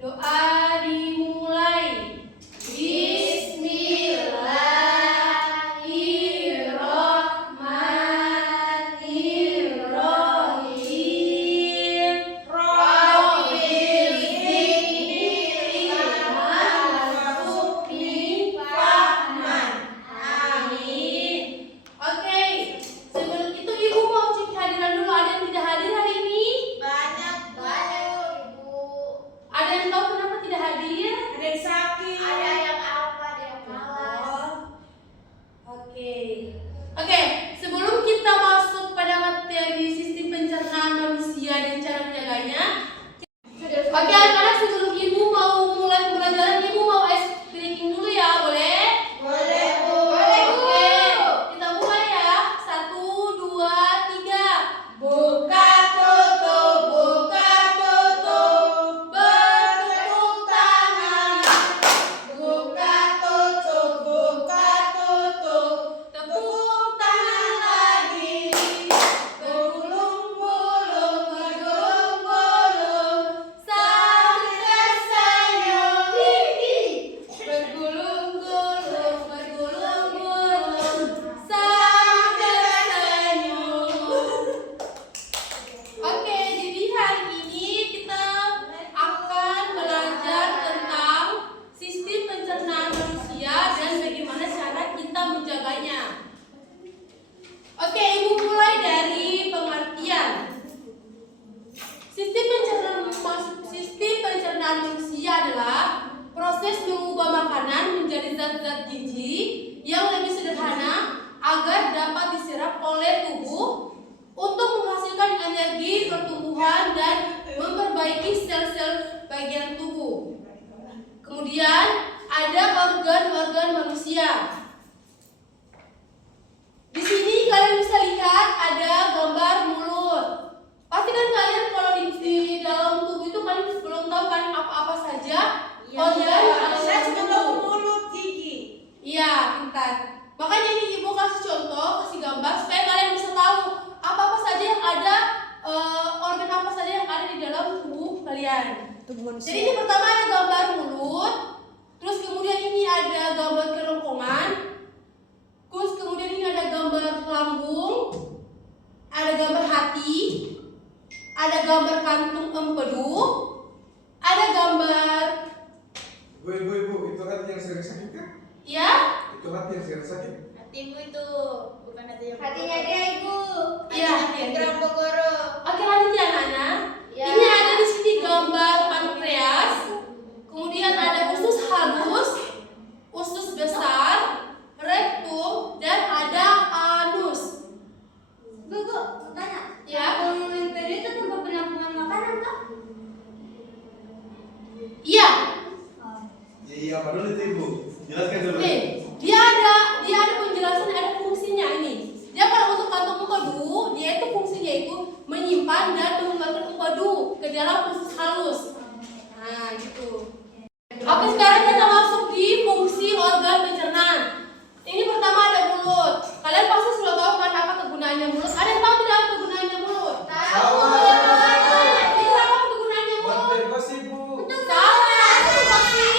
Doa dimulai. Bismillahirrahmanirrahim. Rabbil zidni warzuqni fahman. Amin. Oke, sebelum itu Ibu mau cek hadiran dulu. Ada yang tidak hadir hari ini? Banyak Ibu. Ada yang tahu kenapa tidak hadir? Ada yang sakit. Ada yang apa? Ada yang malas. Oke, sebelum kita masuk pada materi sistem pencernaan manusia dan cara menjaganya. Oke, anak-anak, sebelum Ibu mau mulai pembelajaran, Ibu mau ice breaking dulu ya, boleh? Boleh, Bu. Oke, kita mulai ya. 1, 2, 3. Buka tutup, buka tutup. Bertepuk tangan. Buka tutup, buka tutup. Tepuk tangan lagi. Bergulung-gulung, bergulung-gulung. Sambil tersenyum. Bergulung-gulung, bergulung-gulung. Sambil tersenyum. Oke, jadi hari ini kita akan belajar tentang sistem pencernaan manusia dan bagaimana cara kita menjaganya. Oke, Ibu mulai dari pengertian. Sistem pencernaan manusia adalah proses mengubah makanan menjadi zat-zat gizi yang lebih sederhana agar dapat diserap oleh tubuh untuk menghasilkan energi pertumbuhan dan memperbaiki sel-sel bagian tubuh. Kemudian ada organ-organ manusia. Di sini kalian bisa lihat ada gambar mulut. Pasti kan kalian kalau di dalam tubuh itu kalian belum tahu kan apa-apa saja organ atau Saya cuma tahu tubuh. mulut, gigi. Iya, pintar. Makanya ini Ibu kasih contoh, kasih gambar supaya kalian bisa tahu apa-apa saja yang ada, organ apa saja yang ada di dalam tubuh kalian. Jadi ini pertama ada gambar mulut, terus kemudian ini ada gambar kerongkongan, terus kemudian ini ada gambar lambung, ada gambar hati, ada gambar kantung empedu, ada gambar Ibu, itu hati yang sering sakit kan? ya. Itu hati yang sering sakit. Hatimu itu bukan hati yang Hatinya dia, Ibu. Iya, Gram Bogoro. Oke, lanjut ya anak-anak. Ya. Ini ada di sini gambar pankreas, kemudian ada usus halus, usus besar, rektum, dan ada anus. Bu, mau tanya. Ya. Kalau empedu itu tempat penampungan makanan kan? Iya. Iya, apa dulu itu Ibu? Jelaskan dulu. Nih, dia ada penjelasan, ada fungsinya ini. Dia kalau untuk kantung empedu, dia itu fungsinya itu menyimpan dan mengembangkan empedu ke dalam usus halus. Nah, gitu. Oke, sekarang kita masuk di fungsi organ pencernaan. Ini pertama ada mulut. Kalian pasti sudah tahu kan apa kegunaannya mulut? Ada yang tahu tidak apa kegunaannya mulut? Tahu. Ini apa kegunaannya Buat mulut? bebas Ibu. Salah, itu gosip.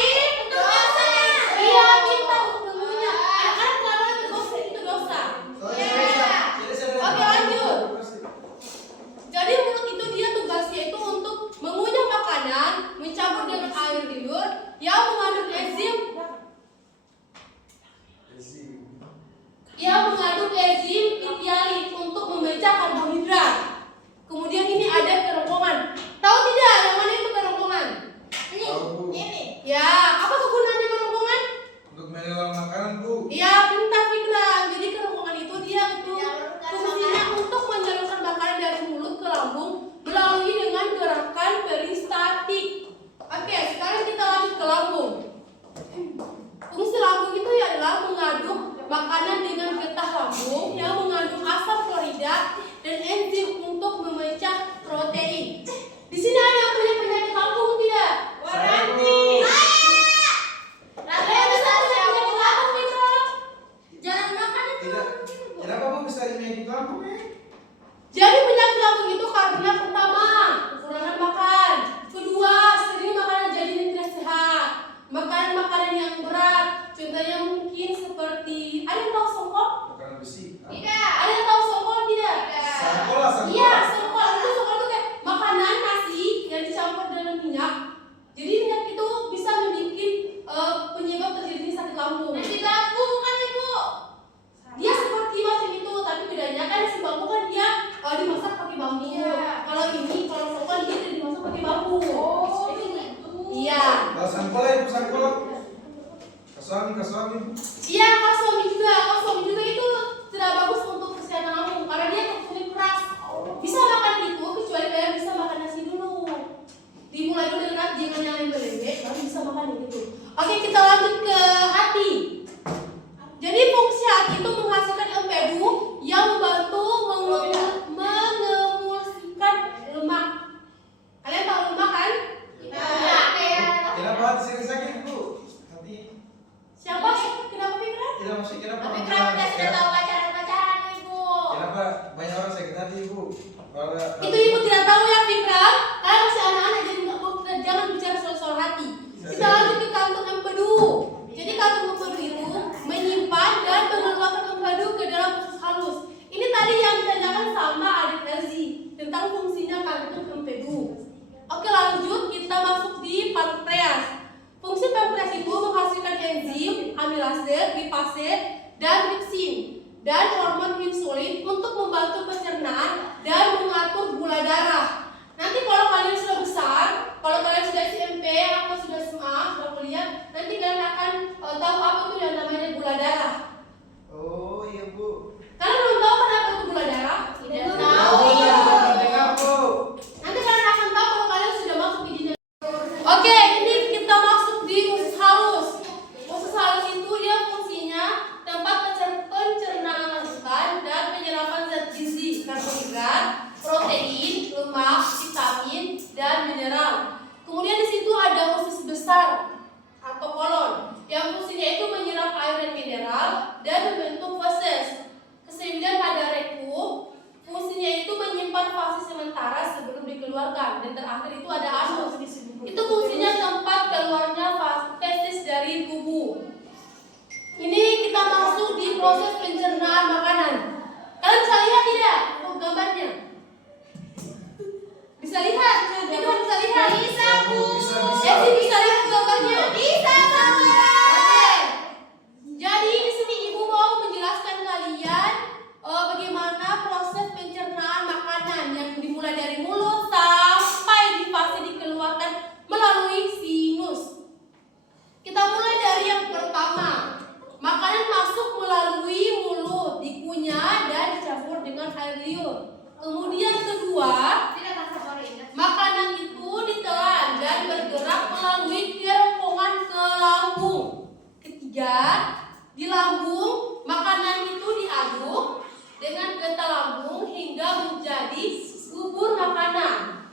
Iya, kita tentunya. Anak-anak kalau itu gosip itu dosa. Oke, lanjut. Jadi mulut itu dia tugasnya itu untuk mengunyah makanan Sampel ya, sampel. Kasuami. Iya, kak suami juga itu tidak bagus untuk kesehatan lambung karena dia kulit keras. Bisa makan itu kecuali kalian bisa makan nasi dulu. Dimulai dulu dengan jangan yang lembek, baru bisa makan itu. Oke, kita lanjut ke hati. Jadi fungsi hati itu menghasilkan empedu yang membantu mengemulsikan lemak. Kalian tahu lemak kan? Kenapa hati sering sakit, Bu? Hati. Siapa? Kenapa pikiran? Kenapa? Tapi kenapa kita sudah tahu pacaran ibu? Kenapa banyak orang sakit hati, Bu? Itu ibu tidak tahu ya Fikran. Kalian masih anak-anak jadi jangan bicara soal hati. Kita lanjut ke kantung empedu. Jadi kantung empedu itu menyimpan dan mengeluarkan empedu ke dalam usus halus. Ini tadi yang ditanyakan sama adik Elzi tentang fungsinya kantung empedu. Oke, lanjut kita masuk di pankreas. Fungsi pankreas itu menghasilkan enzim, amilase, lipase, dan tripsin dan hormon insulin untuk membantu pencernaan dan mengatur gula darah. Nanti kalau kalian sudah besar, kalau kalian sudah SMP atau sudah SMA, sudah kuliah, nanti kalian akan tahu apa itu yang namanya gula darah. Oh iya, Bu. Kalian belum tahu kan apa itu gula darah? Tidak Belum tahu. Dengar, Bu. Nanti kalian akan tahu kalau kalian sudah masuk di jenjang. Oke, ini kita masuk di usus halus. Usus halus itu dia fungsinya tempat pencernaan lanjutan dan penyerapan zat gizi, karbohidrat, protein, lemak, vitamin, dan mineral. Kemudian di situ ada usus besar atau kolon yang fungsinya itu menyerap air dan mineral dan membentuk feses. Kemudian ada rektum, fungsinya itu menyimpan fase sementara sebelum dikeluarkan. Dan terakhir itu ada anus. Itu fungsinya tempat keluarnya feses dari tubuh. Ini kita masuk di proses pencernaan makanan. Kalian bisa lihat tidak gambarnya? Bisa lihat? Tidak bisa lihat? Bisa, Bu. Bisa lihat gambarnya? Bisa, Bu. Oke. Jadi di sini ibu mau menjelaskan kalian bagaimana proses pencernaan makanan yang dimulai dari mulut sampai di fase dikeluarkan melalui sinus. Kita mulai dari yang pertama. Makanan masuk melalui mulut, dikunyah dan dicampur dengan air liur. Kemudian kedua, makanan itu ditelan dan bergerak melalui kerongkongan ke lambung. Ketiga, di lambung makanan itu diaduk dengan getah lambung hingga menjadi bubur makanan.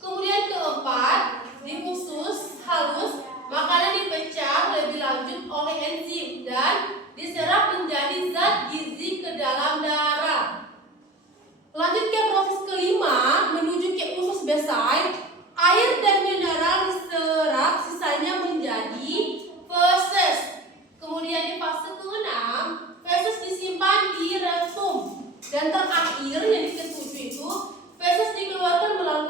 Kemudian keempat, di usus halus makanan dipecah lebih lanjut oleh enzim dan diserap menjadi zat gizi ke dalam darah. Lanjut ke proses kelima, menuju ke usus besar, air dan mineral diserap, sisanya menjadi feses. Kemudian di fase ke-6, feses disimpan di rektum. Dan terakhir yang ke-7 itu, feses dikeluarkan melalui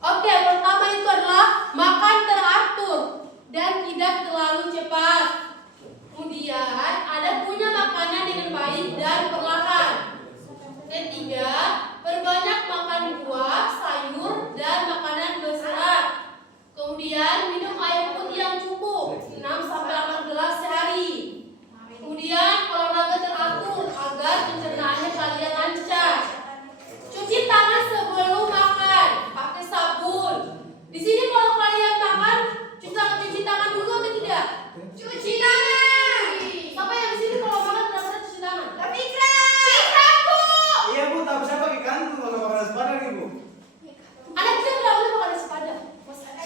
Oke, pertama itu adalah makan teratur dan tidak terlalu cepat. Kemudian ada punya makanan dengan baik dan perlahan. Ketiga, perbanyak makan buah, sayur, dan makanan berserat. Kemudian minum air putih yang cukup 6-8 gelas sehari. Kemudian olahraga teratur agar pencernaannya kalian lancar. Cuci tangan sebelum makan, pakai sabun. Di sini kalau kalian makan, cuci tangan dulu atau tidak? Cuci tangan. Siapa yang di sini kalau makan benar-benar cuci tangan? Fikra. Iya bu, tak bisa pakai kantung kalau makan nasi padang ibu. Anak kecil nggak boleh makan nasi padang.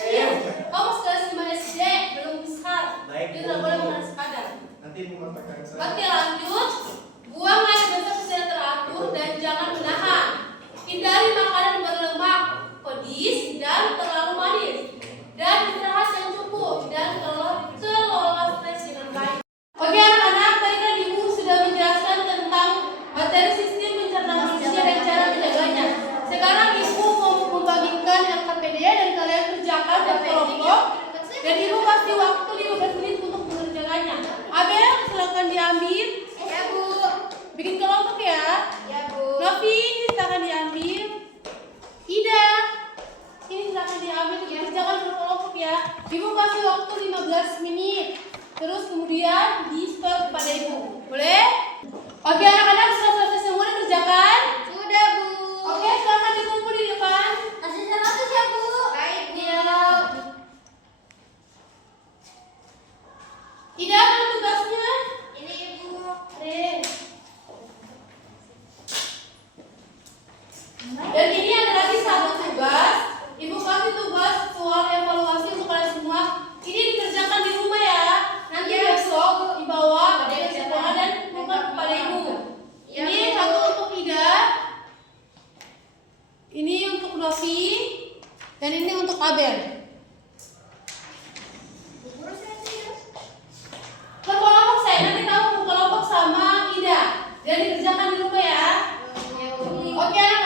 Iya. Kamu kelas 5 SD belum besar, Baik, dia Bu. nggak boleh makan nasi padang. Nanti ibu makan saya. Oke, lanjut. Buang air besar secara teratur dan jangan menahan. Hindari makanan berlemak, pedis, dan terlalu manis. Dan istirahat yang cukup dan kelola stres dengan baik. Oke anak-anak, tadi kan ibu sudah menjelaskan tentang materi sistem pencernaan manusia dan cara menjaganya. Sekarang ibu mau membagikan LKPD dan kalian kerjakan dan kelompok. Dan ibu kasih waktu 15 menit untuk mengerjakannya. Abel, silakan diambil. Ya Bu. Bikin kelompok ya. Ya Bu. Novi, silakan diambil. Ida, ini silakan diambil. Kerjakan berkelompok ya. Ibu kasih waktu 15 menit. Terus kemudian di stop kepada ibu. Boleh? Oke anak-anak, sudah selesai semua dikerjakan? Sudah Bu. Oke, silakan dikumpul di depan. Kasih 100 ya, Bu. Baik Bu. Ida, mana tugasnya? Ini Ibu. Ada. Dan ini ada lagi satu tugas. Ibu kasih tugas soal evaluasi untuk kalian semua. Ini dikerjakan di rumah ya. Nanti besok dibawa ke sekolah dan bukan kepada ibu. Ya, Ini Bu. satu untuk Ida. Ini untuk Novi. Dan ini untuk Abel. Guru saya serius. Kelompok saya nanti kamu kelompok sama Ida. Dan dikerjakan di rumah ya. Ya Bu. Oke anak